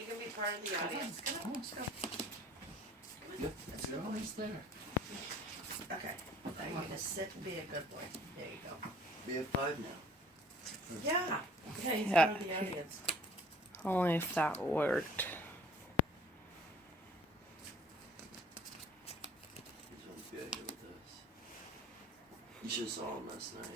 You can be part of the audience. Let's go. Let's go. He's there. Okay. Now you're gonna sit and be a good boy. There you go. We have 5 now. Yeah. Yeah, he's Yeah. part of the audience. Only if that worked. He's on good here with us. You should have saw him last night.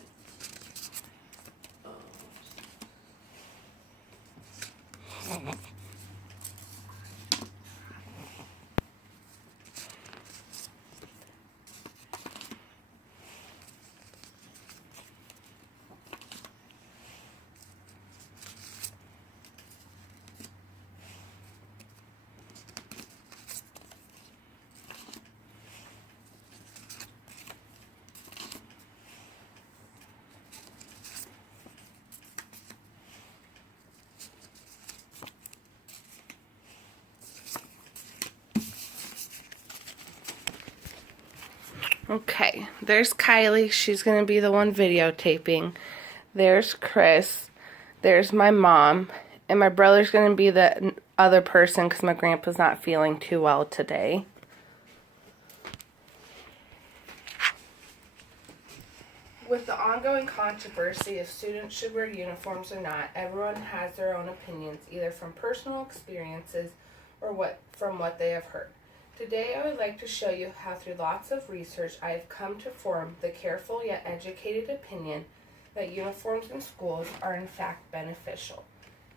Okay, there's Kylie. She's going to be the one videotaping. There's Chris. There's my mom. And my brother's going to be the other person because my grandpa's not feeling too well today. With the ongoing controversy if students should wear uniforms or not, everyone has their own opinions, either from personal experiences or from what they have heard. Today I would like to show you how through lots of research I have come to form the careful yet educated opinion that uniforms in schools are in fact beneficial.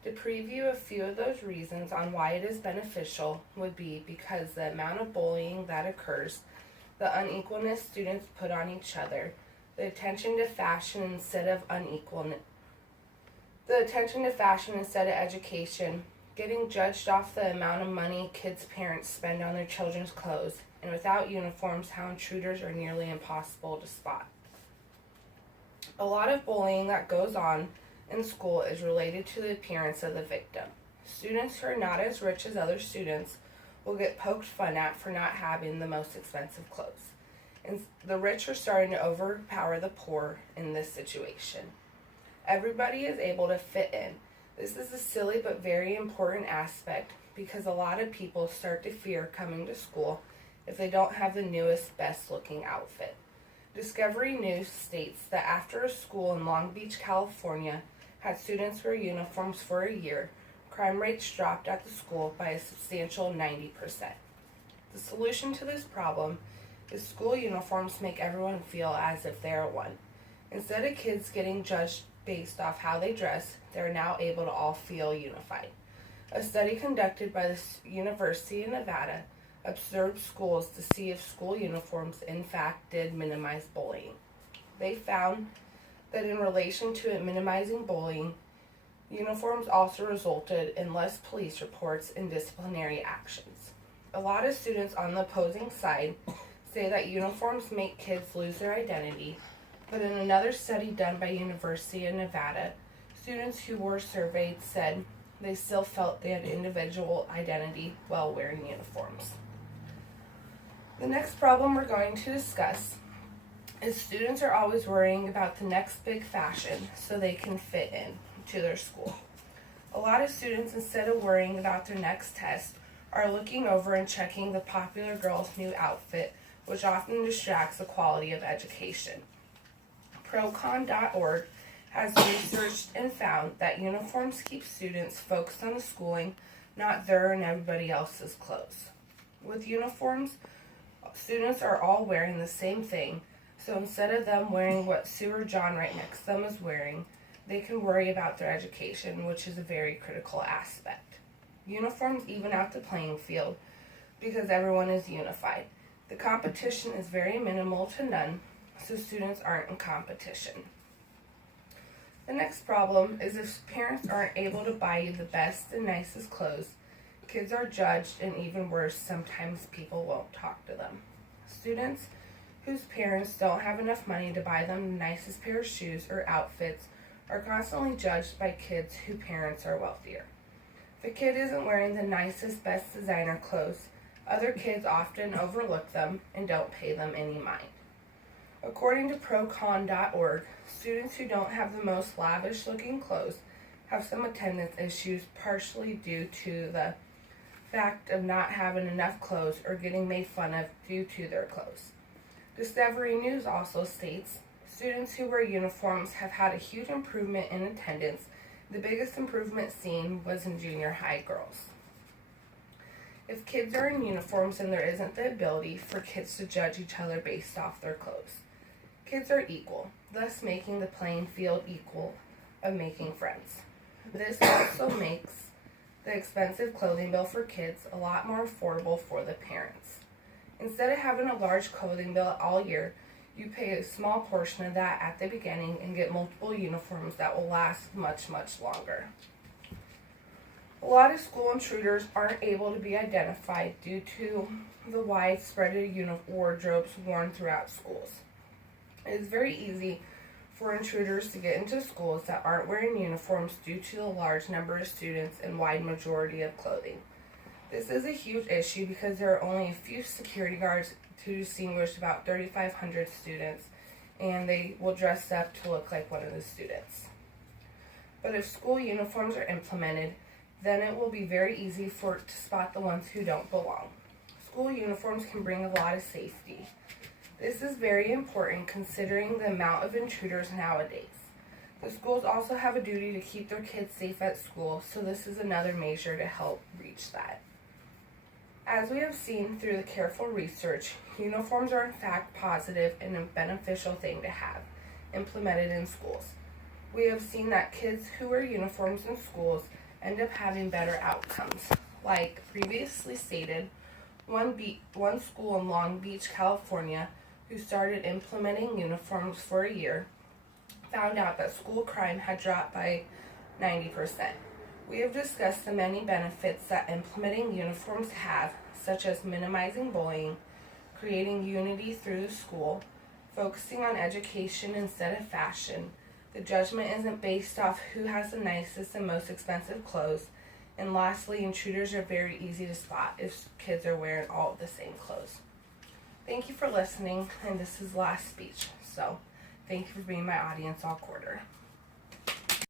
To preview a few of those reasons on why it is beneficial would be because the amount of bullying that occurs, the unequalness students put on each other, the attention to fashion instead of education, getting judged off the amount of money kids' parents spend on their children's clothes, and without uniforms, how intruders are nearly impossible to spot. A lot of bullying that goes on in school is related to the appearance of the victim. Students who are not as rich as other students will get poked fun at for not having the most expensive clothes. And the rich are starting to overpower the poor in this situation. Everybody is able to fit in. This is a silly but very important aspect because a lot of people start to fear coming to school if they don't have the newest, best looking outfit. Discovery News states that after a school in Long Beach, California had students wear uniforms for a year, crime rates dropped at the school by a substantial 90%. The solution to this problem is school uniforms make everyone feel as if they are one. Instead of kids getting judged based off how they dress, they are now able to all feel unified. A study conducted by the University of Nevada observed schools to see if school uniforms in fact did minimize bullying. They found that in relation to it minimizing bullying, uniforms also resulted in less police reports and disciplinary actions. A lot of students on the opposing side say that uniforms make kids lose their identity, but in another study done by University of Nevada, students who were surveyed said they still felt they had individual identity while wearing uniforms. The next problem we're going to discuss is students are always worrying about the next big fashion so they can fit in to their school. A lot of students, instead of worrying about their next test, are looking over and checking the popular girl's new outfit, which often distracts the quality of education. Procon.org has researched and found that uniforms keep students focused on the schooling, not their and everybody else's clothes. With uniforms, students are all wearing the same thing, so instead of them wearing what Sue or John right next to them is wearing, they can worry about their education, which is a very critical aspect. Uniforms even out the playing field because everyone is unified. The competition is very minimal to none, so students aren't in competition. The next problem is if parents aren't able to buy you the best and nicest clothes, kids are judged, and even worse, sometimes people won't talk to them. Students whose parents don't have enough money to buy them the nicest pair of shoes or outfits are constantly judged by kids whose parents are wealthier. If a kid isn't wearing the nicest, best designer clothes, other kids often overlook them and don't pay them any mind. According to Procon.org, students who don't have the most lavish looking clothes have some attendance issues, partially due to the fact of not having enough clothes or getting made fun of due to their clothes. Discovery News also states, students who wear uniforms have had a huge improvement in attendance. The biggest improvement seen was in junior high girls. If kids are in uniforms, then there isn't the ability for kids to judge each other based off their clothes. Kids are equal, thus making the playing field equal of making friends. This also makes the expensive clothing bill for kids a lot more affordable for the parents. Instead of having a large clothing bill all year, you pay a small portion of that at the beginning and get multiple uniforms that will last much, much longer. A lot of school intruders aren't able to be identified due to the widespread wardrobes worn throughout schools. It is very easy for intruders to get into schools that aren't wearing uniforms due to the large number of students and wide majority of clothing. This is a huge issue because there are only a few security guards to distinguish about 3,500 students, and they will dress up to look like one of the students. But if school uniforms are implemented, then it will be very easy to spot the ones who don't belong. School uniforms can bring a lot of safety. This is very important considering the amount of intruders nowadays. The schools also have a duty to keep their kids safe at school, so this is another measure to help reach that. As we have seen through the careful research, uniforms are in fact positive and a beneficial thing to have implemented in schools. We have seen that kids who wear uniforms in schools end up having better outcomes. Like previously stated, one school in Long Beach, California, who started implementing uniforms for a year, found out that school crime had dropped by 90%. We have discussed the many benefits that implementing uniforms have, such as minimizing bullying, creating unity through the school, focusing on education instead of fashion. The judgment isn't based off who has the nicest and most expensive clothes. And lastly, intruders are very easy to spot if kids are wearing all of the same clothes. Thank you for listening, and this is the last speech. So, thank you for being my audience all quarter.